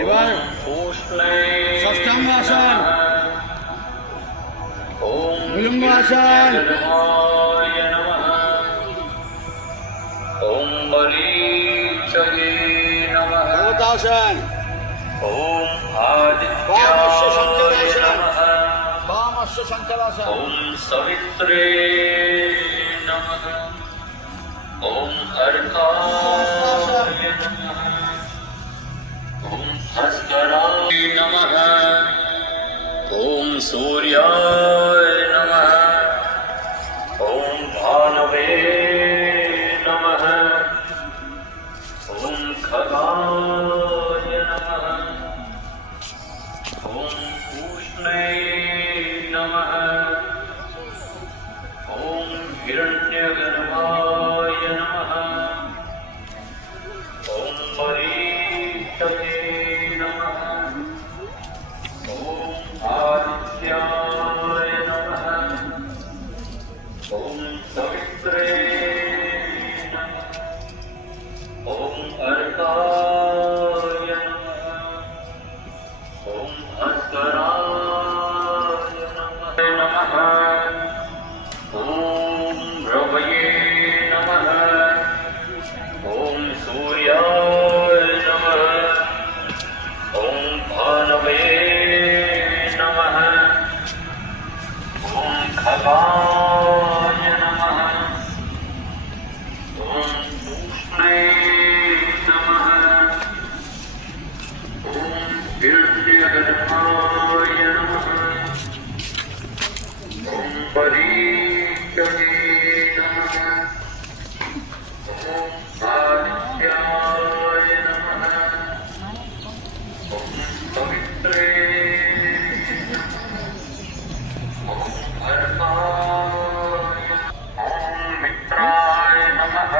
এবার ষষ্ঠাঙ্গাসন, উলঙ্গাসন, ভগবতাসন, वामस्य शंकरासन, वामस्य शंकरासन, सवित्रे नमः। अर्काय नमः। भास्कराय नमः। सूर्याय नमः। भानवे नमः। खगाय नमः। पूष्णे नमः। हिरण्यगर्भाय नमः। मरीचये नमः। आदित्याय नमः। सवित्रे नमः। अर्काय नमः। भास्कराय नमः। रवये नमः। सूर्याय नमः। भानवे नमः। खगाय नमः। पूष्णे नमः। हिरण्यगर्भाय नमः। परीचये नमः। आदित्याय नमः। पवित्रे अर्काय। मित्राय नमः।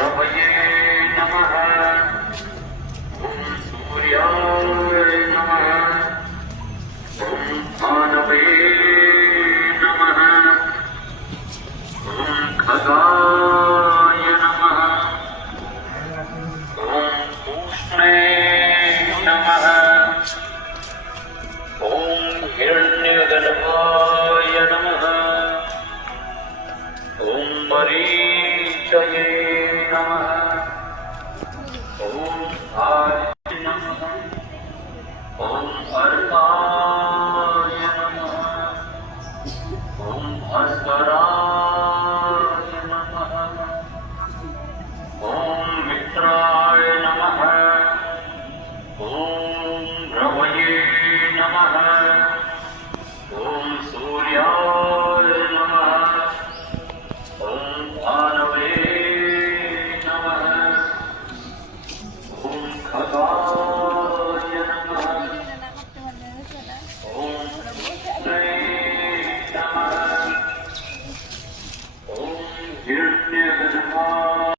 रवये नमः। सूर्याय नमः। भानवे नमः। खगाय नमः। पूष्णे नमः। हिरण्यगर्भाय नमः। मरीचये नमः। आदित्य नमः। अर्काय नमः। भास्कराय नमः। मित्राय नमः। रवये नमः। सूर्याय नमः। भानवे नमः। खगाय नमः।